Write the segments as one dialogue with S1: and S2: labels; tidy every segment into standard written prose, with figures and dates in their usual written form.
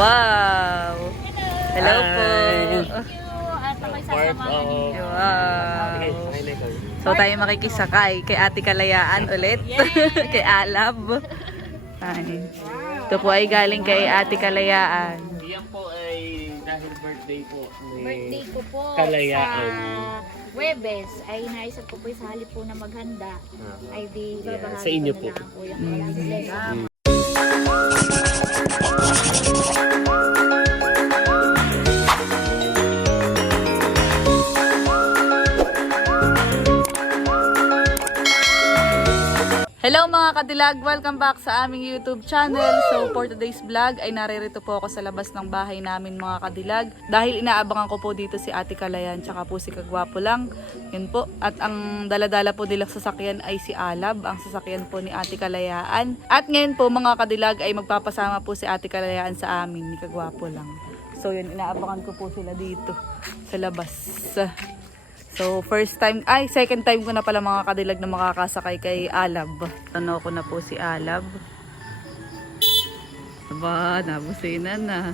S1: Wow! Hello po!
S2: Thank you. At ako'y sasamahan ninyo.
S1: Wow! So tayo makikisakay kay Ate Kalayaan ulit. Kay Alab. Ay. Ito po ay galing kay Ate Kalayaan.
S3: Yan po ay dahil birthday po ni
S2: Birthday ko po
S3: Kalayaan.
S2: sa Webes ay naisip ko po sa halip po na maghanda ay di
S3: Yeah,
S2: babahagi
S3: sa inyo
S2: ko
S3: po.
S2: na lang po yung blessing.
S1: Hello mga kadilag! Welcome back sa aming YouTube channel. So for today's vlog ay naririto po ako sa labas ng bahay namin mga kadilag. Dahil inaabangan ko po dito si Ate Kalayan tsaka po si Kagwapo lang. Yun po. At ang daladala po nilang sasakyan ay si Alab. Ang sasakyan po ni Ate Kalayaan. At ngayon po mga kadilag ay magpapasama po si Ate Kalayaan sa amin ni Kagwapo lang. So yun, inaabangan ko po sila dito sa labas. So, second time ko na pala mga kadilag na makakasakay kay Alab. Ano ko na po si Alab. Aba, nabusinan na.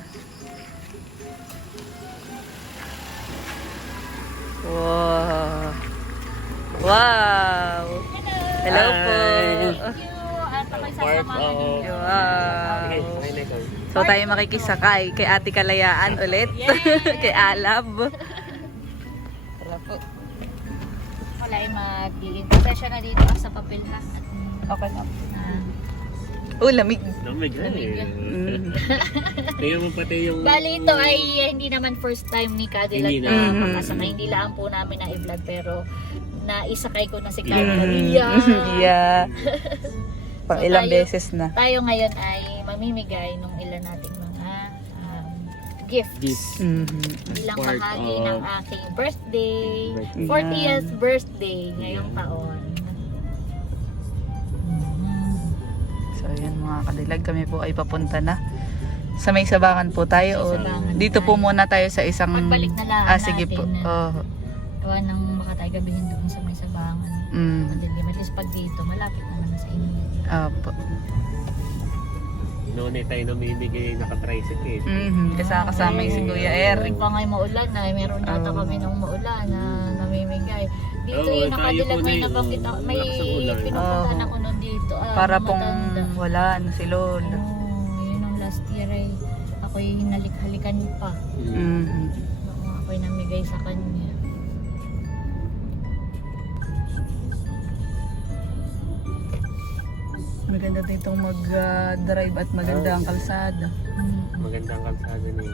S1: Wow! Wow! Hello po!
S2: Thank you. At ako'y sasamahan ninyo.
S1: Wow! So, tayo makikisakay kay Ate Kalayaan ulit. Kay Alab. Tara po.
S2: Wala ay mag-iin. Pasensya na dito sa papel ha.
S1: Okay na.
S2: At,
S1: Lamig.
S3: Lamig Tingnan mo pati yung...
S2: bali ito ay hindi naman first time ni Cadillac
S3: Hindi
S2: na
S1: na.
S2: makasakay. Hindi lang po namin na i-vlog pero naisakay ko na si
S3: Yeah.
S2: Cadillac.
S1: Yeah. Pang
S2: So,
S1: ilang
S2: tayo-
S1: beses na.
S2: Tayo ngayon ay mamimigay ng ilan nating mga gifts.
S3: This.
S2: Bilang
S3: Part
S2: bahagi
S3: of-
S2: ng aking birthday.
S3: Birthday.
S2: 40th birthday ngayong taon.
S1: So yan mga kadilag, kami po ay papunta na. Sa may sabangan po tayo.
S2: May Sabangan
S1: Dito po
S2: tayo.
S1: muna tayo sa isang...
S2: Pagbalik na lang
S1: sige po.
S2: natin.
S1: Oh.
S2: Gawa ng makatay gabihin doon sa may sabangan. Madilim. At least pag dito, malapit naman sa inyo.
S1: Opo.
S3: Noon ay tayo namimigay naka-tricycle.
S1: Kasama yung si Kuya Eric.
S2: Meron pa ngayon maulan na. Meron nata kami ng maulan na namimigay. Dito
S3: Oo,
S2: yung
S3: tayo
S2: nakadilag
S3: po
S2: may
S3: na
S2: nabanggit ako. May
S3: malakas ang ulan.
S2: pinupuntahan ako nun dito.
S1: Para
S2: na
S1: pong
S2: matanda.
S1: wala na si Lola.
S2: Yun ang last year ay ako'y hinalik-halikan pa. Ako'y namigay sa kanya.
S1: Maganda ditong mag-drive at maganda ang kalsada.
S3: Magandang kalsada niya.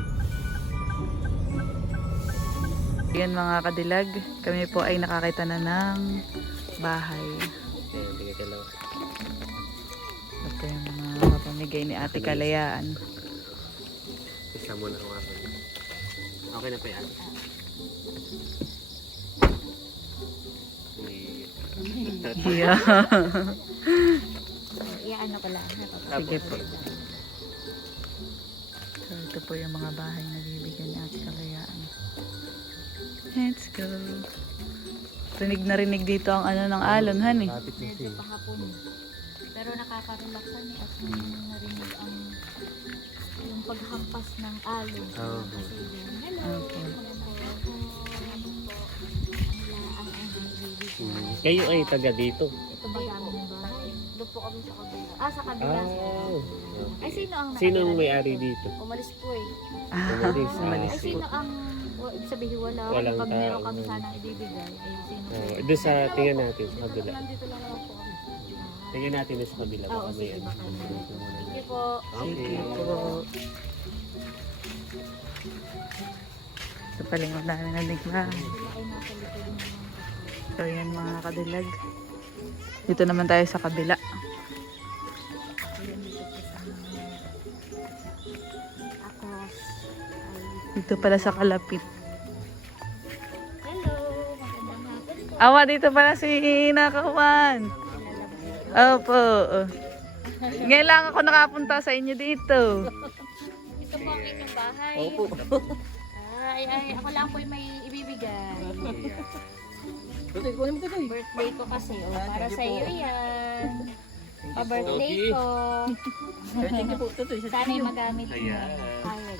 S1: Yan mga kadilag, kami po ay nakakita na ng bahay.
S3: Ayan, tingnan ka lang.
S1: Ito yung mga papamigay ni Ate Kalayaan.
S3: Isa mo na ang akin. Okay na pa yan.
S1: Yeah.
S2: Iyaano ko lang.
S1: Sige po. So ito po yung mga bahay na bibigyan ni Ate Kalayaan. Let's go. Rinig dito ang ano ng alon, honey.
S3: Kapit yung
S2: Medyo pahapon. Pero nakaka-relaxan eh at narinig ang yung paghampas ng alon.
S3: Oo.
S2: Kasi yun, hello.
S1: Okay.
S3: Kayo ay taga dito.
S2: Ito ba namin yung bahay? Doon po kami sa kabila. Sa kabila. Ay, sino ang
S3: Sino ang
S2: nakatira
S3: may-ari
S2: dito?
S3: dito?
S2: Umalis po eh.
S3: Umalis.
S1: Umalis
S2: Ay,
S1: po.
S2: sino ang, ibig sabihin wala.
S3: Walang
S2: Pag meron
S3: tao.
S2: kami sanang ibibigay, ay sino.
S3: Doon sa tingnan natin sa kabila.
S2: Nandito lang ako po kami.
S3: Tingnan natin doon sa kabila.
S2: Oo,
S3: Baka may
S2: sige,
S3: ano.
S2: baka Thank you po.
S3: Okay.
S1: Ito pala yung dami na digma.
S2: Sila ay nasa likod naman.
S1: So yan mga kadilag. Dito naman tayo sa kabila.
S2: Ayan dito po sa mga across. Ay,
S1: Dito pala sa kalapit.
S2: hello, magandang hapon po.
S1: Awa, dito pala si Nakawan. Opo. Ngayon lang ako nakapunta sa inyo dito.
S2: Ito po ang inyong bahay.
S1: Opo.
S2: Ay, ako lang po yung may ibibigay. Birthday ko kasi. Para sa iyo yan. Pa-birthday ko. Sana'y magamit mo.
S3: Ayan.
S2: Ay,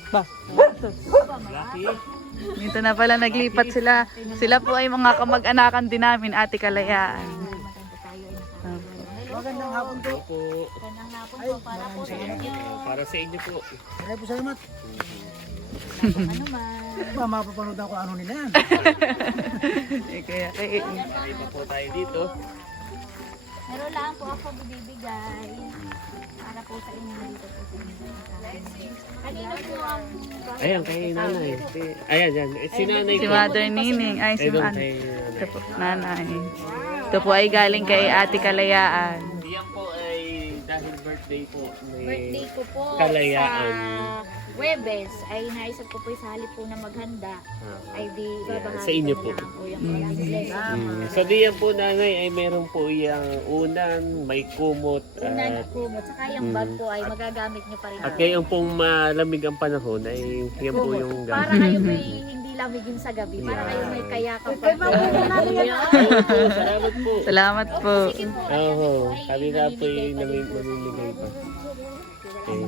S3: Lucky.
S1: Dito na pala naglipat sila. Sila po ay mga kamag-anakan din namin, Ate Kalayaan.
S2: Maganda tayo ay nakakalayo. Magandang hapon po.
S3: Opo.
S2: Magandang hapon po para po sa inyo.
S3: Para sa inyo po.
S4: Kaya po salamat.
S2: Ano man.
S4: Ba, mapapanood ako ano nila yan.
S1: Kaya,
S3: Ay pa po tayo dito.
S2: Meron lang po ako bibigay para po sa inyo dito po sa inyo. Kanino po ang
S3: Ayan, kay nanay. Ayan, yan. Si nanay
S1: si
S3: po.
S1: Mother Nining, ay si
S3: Ay, doon
S1: Mother.
S3: kay
S1: Ito po, nanay. Ito po ay galing kay Ate Kalayaan.
S3: Yan po ay dahil birthday po.
S2: birthday ko po
S3: Kalayaan.
S2: sa Webes ay naisip ko po sa halip po na maghanda ay di babahagi
S3: Sa inyo
S2: ko
S3: po.
S2: na lang po yung blessing.
S3: Sa diyan po nanay ay meron po yung unan, may kumot.
S2: Unan at kumot. Saka yung bag po ay magagamit nyo pa rin.
S3: At ngayon pong malamig ang panahon ay yan po yung
S2: Para
S3: gamit.
S2: kayo may hindi lamigin sa gabi. Para kayo may kayakap pa po.
S3: Salamat po.
S1: Salamat po.
S2: Sige po.
S3: Oo, kami nga po yung namimigay pa. Okay.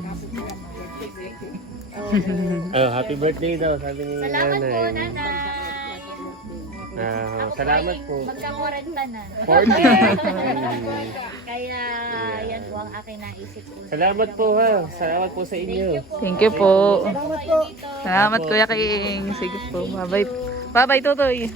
S3: Oh, happy birthday daw, sabi ni
S2: Salamat po,
S3: nanay.
S2: nanay.
S3: Salamat po.
S2: Magka-40 na.
S3: 40.
S2: Kaya yan po ang aking naisip po.
S3: Salamat po ha. Salamat po sa inyo.
S1: Thank you po.
S2: Salamat po.
S1: Salamat Kuya King. Sige po. Bye-bye. Bye-bye, Tutoy.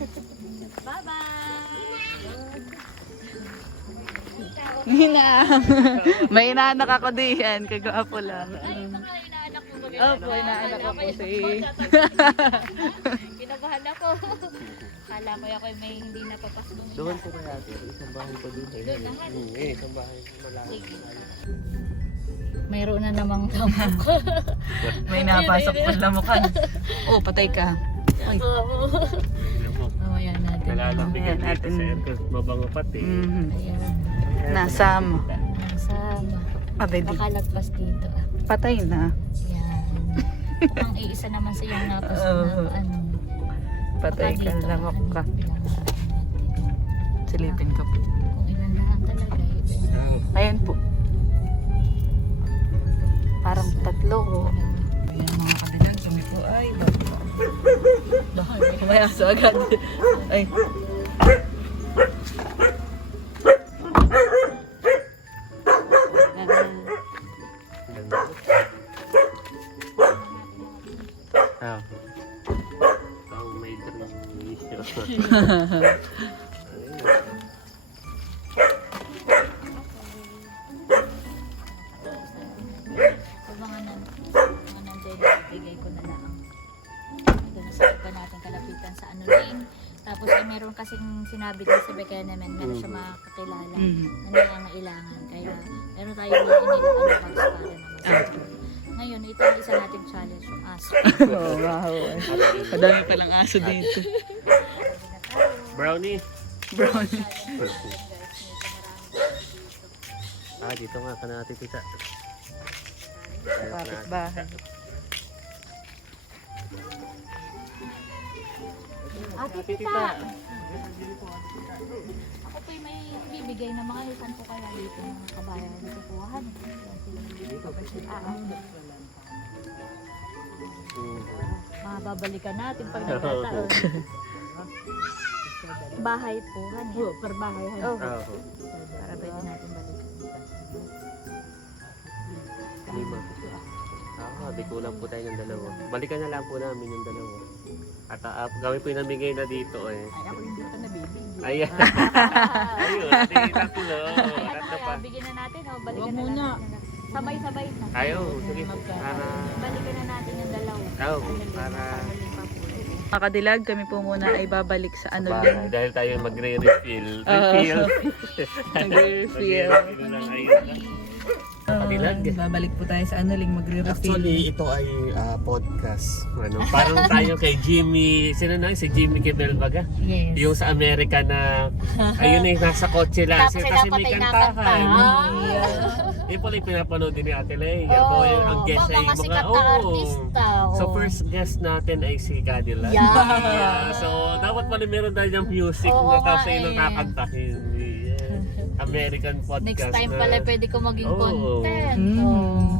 S2: Bye-bye.
S1: Hina. May inaanak ako diyan. Kagwapo lang. Opo, inaanak ako si...
S2: Kinabahan ako. Kala ko ako may hindi napapasok.
S3: Doon po kaya ate. Isang bahay po dito. Isang bahay.
S2: Sige. Mayroon na namang kamok.
S1: May napasok po lamukan. Oh, patay ka. Ay.
S2: Oh, yan natin.
S3: Nalalambing
S1: Ayan,
S3: dito
S1: natin.
S3: sa aircon. Mabango pati.
S1: Mhm.
S2: Ayan.
S1: Nasama.
S2: Sama.
S1: Abedi.
S2: Makalagpas dito.
S1: Patay na.
S2: Yan. Mukhang iisa naman sa yung napas
S1: Oo.
S2: na ano.
S1: Patay ka,
S2: Baka dito,
S1: lamok ka.
S2: bilangan natin.
S1: Silipin ka po.
S2: Kung ilan lahat talaga.
S1: Ayan po. Parang tatlo. Ayan mga kadilag, kami po ay bahay. May aso agad. Ay.
S3: Ah. Ang may drink.
S2: Kung mga nandun, ibigay ko na lang. Doon sa iba natin kalapitan sa ano rin. Tapos ay meron kasing sinabi din sa Bekaya naman, meron siya makakilala
S1: Mhm.
S2: na nangangailangan. Kaya meron tayo din inilaan box para naman. Ngayon, ito ang isa nating challenge, yung aso.
S1: Oh, wow. Kadami palang aso dito.
S3: Brownie.
S1: Brownie.
S3: Dito nga ka natin tita.
S1: Kapit bahay.
S2: Ate Tita! Ako po'y may bibigay na mga isan po kaya dito ng mga kabayan na kukuhan. Mababalikan natin pag nagkataon. Bahay po, han. Oo, per bahay, han. Oo, para pwede natin balikan.
S3: 5. Di kulang po tayo ng dalawa. Balikan na lang po namin yung dalawa. At kami po yung namigay na dito eh.
S2: Ay, ako hindi ko nabibigay.
S3: Ayan. Ayun, di tatlo.
S2: Ano
S3: Tatlo pa.
S2: kaya, bigyan na natin o balikan na natin. Sabay-sabay na.
S3: Ayaw, sige. Para...
S2: Balikan na natin yung dalawa.
S3: para...
S1: Mga kadilag, kami po muna ay babalik sa ano
S3: Para,
S1: din.
S3: dahil tayo magre-refill. Refill.
S1: Mag-refill.
S3: Magre-refill lang ayun na. Kadilag.
S1: Babalik po tayo sa ano ling magre-refill.
S3: Actually, ito ay podcast. Ano, parang tayo kay Jimmy, sino na yun? Si Jimmy Kibel baga?
S2: Yes.
S3: Yung sa Amerika na, ayun eh, nasa kotse lang.
S2: Tapos
S3: Kasi
S2: dapat
S3: may
S2: ay
S3: kantahan.
S2: nakanta.
S3: Yung pala yung pinapanood din ni Ate Lea. Ako ang guest ay
S2: mga sikat na artista.
S3: So first guest natin ay si Cadillac.
S2: Yeah.
S3: Yeah. So dapat pala meron tayo ng music
S2: Oo
S3: na
S2: nga
S3: tapos yung
S2: eh.
S3: nakakantahin. Yeah. American podcast
S2: Next time
S3: na
S2: pala pwede ko maging
S3: Oo.
S2: content.
S1: Mm.
S2: Oh.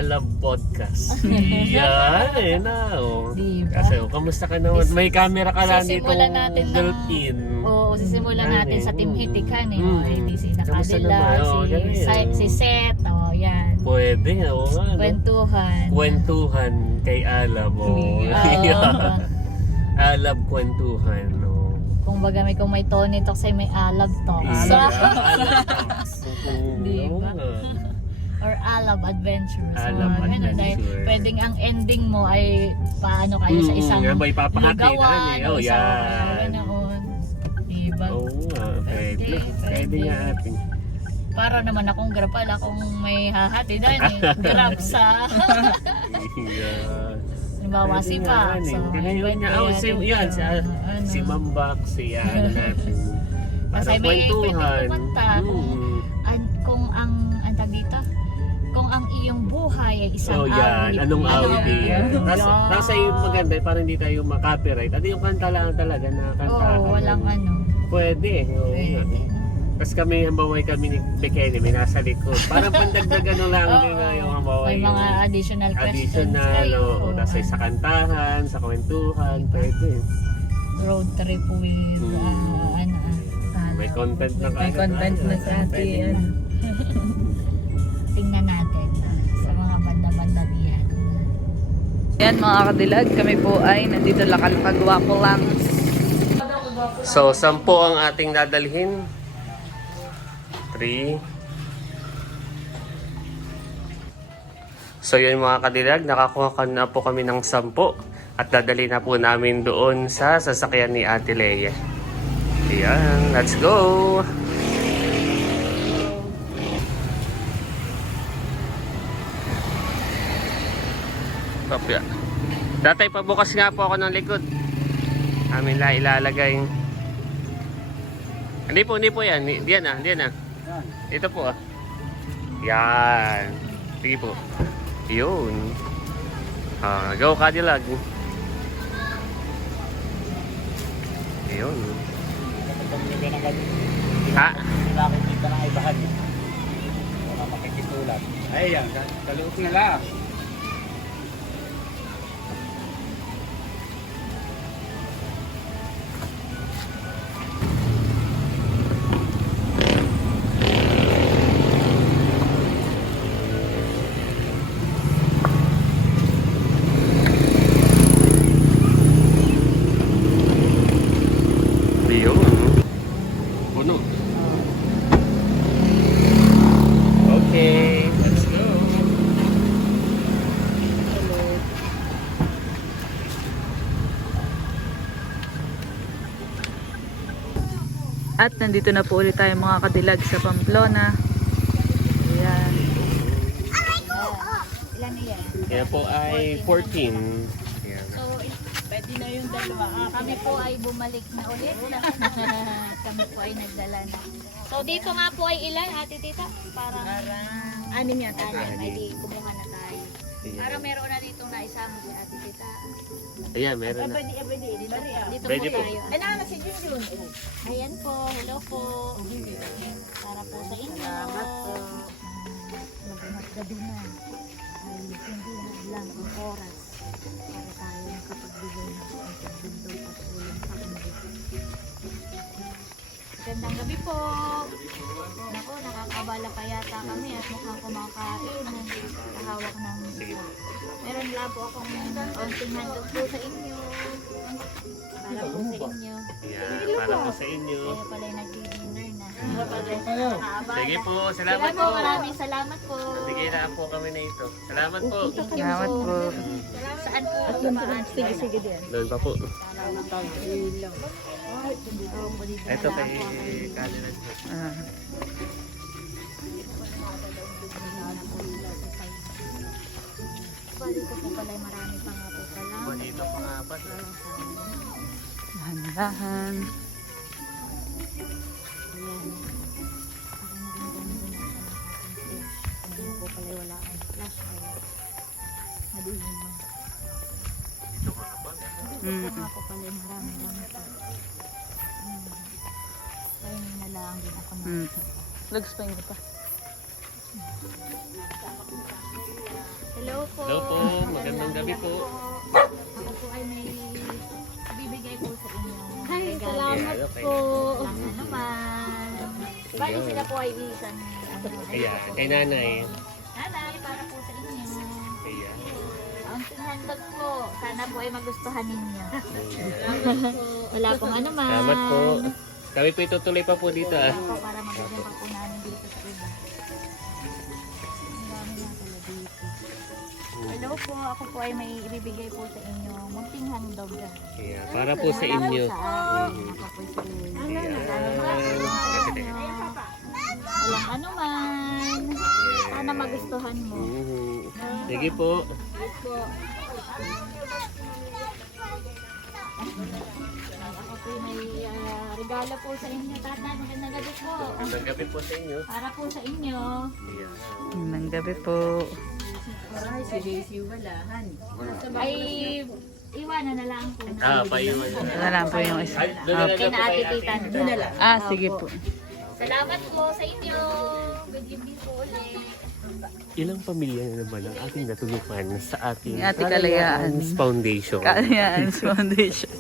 S3: Alab Podcast. Yan, eh na. Oh.
S2: Diba?
S3: Kasi, kamusta ka naman? May camera ka lang dito.
S2: Sisimulan natin ng-
S3: built-in.
S2: Oo, sisimulan natin sa Team Hitikan eh.
S3: Mm.
S2: Ay, di si
S3: Kamusta
S2: Nakadila,
S3: naman? Oo, ganyan.
S2: si Seth, yan.
S3: Pwede, oo nga. No?
S2: Kwentuhan.
S3: Kwentuhan kay Alab. Oh.
S2: Oo.
S3: Alab Kwentuhan. Oh.
S2: Kung baga kung may Tony Talks ay may Alab Talks.
S3: Alab Talks.
S2: Diba? Or Alab Adventures.
S3: Alab
S2: Ganun, dahil
S3: Adventures.
S2: pwedeng ang ending mo ay paano kayo sa isang
S3: Yan ba ipapahati
S2: lugawan
S3: na
S2: o
S3: oh,
S2: sa
S3: yan.
S2: ganoon. Diba?
S3: Oo nga, pwede. Pwede nga ating.
S2: Para naman akong grab pala kung may hahati dahil grab sa
S3: Yan.
S2: halimbawa si
S3: Pwede nga,
S2: Pax.
S3: ano,
S2: So,
S3: ganun nga. Oh, yan, si Mambak, si ano natin.
S2: Kasi
S3: Para
S2: may
S3: kwentuhan.
S2: pwedeng kumanta kung ang tag dito, kung ang iyong buhay ay isang
S3: Oh, yan. Anong awit yan? Nasa yung maganda, para hindi tayo makopyright. Ano yung kanta lang talaga na kanta?
S2: Oo, walang ano.
S3: Pwede. Oo nga.
S2: Pwede.
S3: Tapos kami, hambaway kami ni Bekene, may nasa likod. Parang pandagdag ano lang
S2: Oo.
S3: din nga yung hambaway.
S2: May mga additional questions
S3: additional,
S2: kayo.
S3: o tapos sa kantahan, sa kwentuhan, pwede.
S2: Road trip with
S3: May content na
S1: May content na sa atin.
S2: Tingnan natin sa mga banda-banda diyan.
S1: Yan mga kadilag, kami po ay nandito lakal-kagwapo lang.
S3: So, 10 ang ating dadalhin. 3. So, yun mga kadilag, nakakuha na po kami ng 10 at dadali na po namin doon sa sasakyan ni Ate Leia. Ayan, let's go! Kopya. Datay pabukas nga po ako ng likod. Amin lang ilalagay. Hindi po yan. Diyan ah. Ito po ah. Yan. Sige po. Yun. Go Cadillac. Yun. Ha?
S4: Nakakita ng ibahan. Wala makikisulat. Ay, yan. Kaluot na lang.
S3: Yun. Puno. Okay. Let's go.
S1: At nandito na po ulit tayo mga kadilag sa Pamplona. Ayan.
S2: Ilan na yan?
S3: Kaya po ay 14. Yan.
S2: So, pwede na yung dalawa. Kami po ay bumalik na ulit. Kami po ay nagdala na. So, dito nga po ay ilan, ate tita? Parang anim yan. Ay di, kumuha na tayo. Para meron na dito na isama si ate tita.
S3: Ayan, meron na.
S2: Dito
S3: Pwede
S2: po
S3: po.
S2: tayo. Ayan po, hello po. Para po sa inyo. Salamat po. Gabi na. Ay, hindi na lang ang oras para tayo makapagbigay ng konting bundol at tulong sa kanila. Gandang gabi po. Nako, nakakabala pa yata kami at mukhang kumakain. Nakahawak ng... Meron lang po akong konting handog po sa inyo. Para po sa inyo.
S3: Yan, para po sa inyo.
S2: Kaya pala yung nag-dinner na.
S3: Sige po, salamat
S2: Salamat
S3: po.
S2: po, maraming salamat po.
S3: Sige na po kami na ito. Salamat po.
S1: Salamat po.
S2: Saan po? At sige din.
S3: Doon pa po. Ito kay Cadillac.
S1: Ah.
S2: Dito po pala marami pa nga po pala.
S3: Dito pang apat.
S1: Dahan-dahan.
S2: Ayan. Akin na rin ganun din ako ng aking po pala wala akong flash. Kaya madilim mo. Dito po nga po pala marami po. Kaya na lang din ako na.
S1: Lagspay ko pa.
S2: po.
S3: Hello po, magandang gabi po.
S2: Ako po ay may bibigay po sa inyo. Ay, salamat
S3: Yeah, okay.
S2: po. Ano naman. Bali sila po ay isang
S3: Ayan, kay nanay.
S2: Nanay, para po sa inyo.
S3: Ayan.
S2: Ang handog po. Sana po ay magustuhan ninyo. Wala pong ano man.
S3: Salamat po. Kami po itutuloy pa po dito ah.
S2: Opo, para magiging pa po namin dito sa iba. Ang dami nga pala dito. Hello po, ako po ay may ibibigay po sa inyo. Munting handog.
S3: Ayan, para po sa inyo.
S2: Ako po si Walang ano man. Sana magustuhan mo.
S3: Sige po.
S2: Ako po may regalo po sa inyo, tatay. Magandang gabi po.
S3: Magandang gabi po sa inyo.
S2: Para po sa inyo.
S3: Ayan.
S1: Magandang gabi po.
S2: Ay, iwanan na lang po.
S3: Paiwan
S1: Ito na lang po yung isa.
S3: Ay, doon na lang
S2: Kay
S3: po
S2: na
S3: kay
S2: Ate
S3: ate.
S2: Titan.
S1: Ah, sige po.
S2: Salamat po sa inyo. Good evening po ulit.
S3: Ilang pamilya na naman ang ating natulungan sa ating
S1: Ate Kalayaan.
S3: Foundation.
S1: Kalayaan Foundation.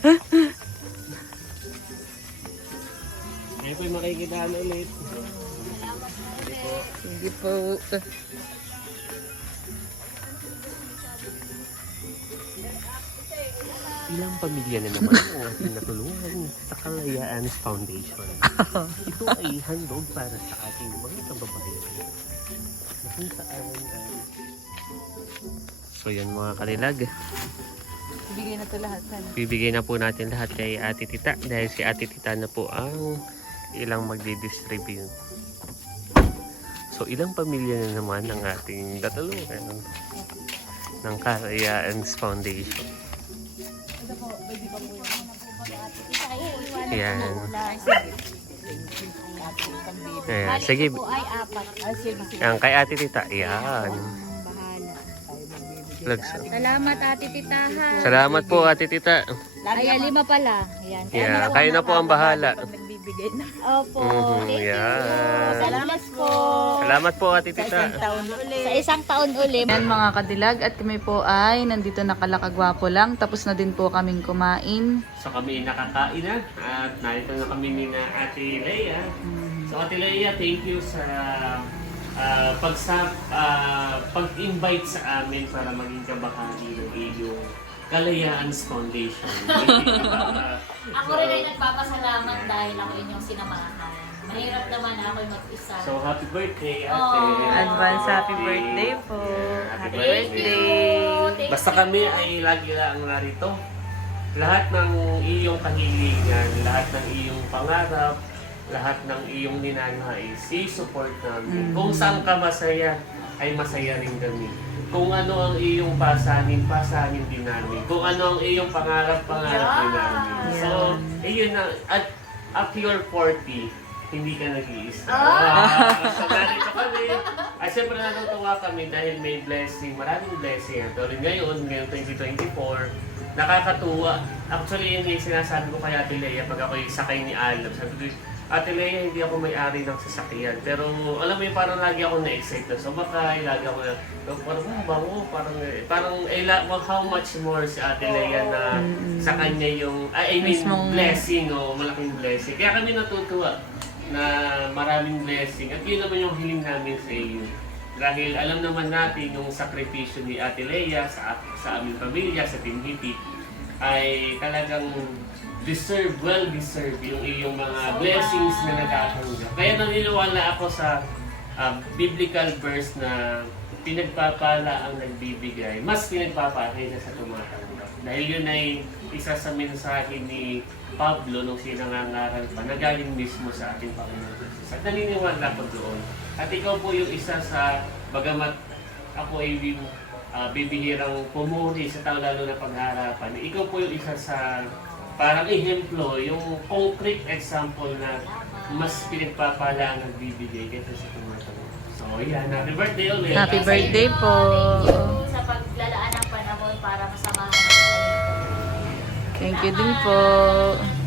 S3: Ngayon po'y makikitaan ulit.
S1: Sige po.
S3: Ilang pamilya na naman ang ating natulungan sa Kalayaan Foundation. Ito ay handog para sa ating mga kababayan. Na kung saan ay... So yan mga kalilag.
S1: Bigay na to lahat.
S3: Bibigay na po natin lahat kay Ate Tita dahil si Ate Tita na po ang ilang magdi-distribute. So ilang pamilya na naman ang ating natulungan ng Kalayaan Foundation. Ayan. Ayan. Sige.
S2: Po ay apat.
S3: Yan, kay Ate Tita. Ayan.
S2: Bahala.
S3: Vlogs.
S2: Salamat Ate Titahan.
S3: Salamat po Ate Tita.
S2: Ay, 5 pala. Ayan.
S3: Yeah, kayo na po ang bahala.
S2: Opo.
S3: Mhm,
S2: Thank you.
S3: yeah.
S2: God bless po.
S3: Salamat po Ate Tita.
S2: Sa isang taon uli.
S1: Yan mga kadilag at kami po ay nandito nakalakagwapo lang. Tapos na din po kaming kumain.
S3: So kami nakakain na at narito na kami ni na Ate Leia. So Ate Leia, thank you sa pag-invite sa amin para maging kabahagi ng iyong Kalayaan Foundation.
S2: Ako rin ay nagpapasalamat dahil ako inyong sinamahan. Mahirap naman ako mag-isa.
S3: So happy birthday Ate.
S2: Oh.
S1: Advance happy birthday po.
S3: Yeah,
S1: Happy
S2: Thank
S1: birthday.
S2: you. Thank
S3: Basta kami ay lagi lang narito. Lahat ng iyong kahilingan, lahat ng iyong pangarap, lahat ng iyong ninanais, i-support namin. Kung saan ka masaya, ay masaya rin kami. Kung ano ang iyong pasanin, pasanin din namin. Kung ano ang iyong pangarap, pangarap din namin. So, ayun na. At your 40, hindi ka nag-iisa. So, narito kami. At syempre natutuwa kami dahil may blessing, maraming blessing. Pero ngayon 2024, nakakatuwa. Actually, yun yung sinasabi ko kay Ate Leia pag ako sakay ni Alab. Sabi ko, Ate Leia, hindi ako may-ari ng sasakyan. Pero alam mo yun, parang lagi ako na-excite na sumakay. Lagi ako na, parang bango, how much more si Ate Leia na sa kanya yung, I mean,
S1: Mismong-
S3: blessing o malaking blessing. Kaya kami natutuwa na maraming blessing. At yun naman yung hiling namin sa iyo. Dahil alam naman natin yung sakripisyo ni Ate Leia sa aming pamilya, sa Team Hippie, ay talagang well-deserved yung iyong mga blessings na nagkakanggap. Kaya naniniwala ako sa biblical verse na pinagpapala ang nagbibigay, mas pinagpapala kaysa sa tumatanggap. Dahil yun ay isa sa mensahe ni Pablo nung sinangangaral pa na galing mismo sa ating Panginoon Jesus. At naniniwala ko doon. At ikaw po yung isa sa, bagamat ako ay bibihirang pumuri sa tao lalo na pagharapan, ikaw po yung isa sa parang ehemplo, yung concrete example na mas pinagpapala ang nagbibigay kaysa sa tumatanggap. So yan, happy birthday ulit.
S1: Happy birthday po.
S2: Thank you sa paglalaan ng panahon para masamahan natin.
S1: Thank you din po.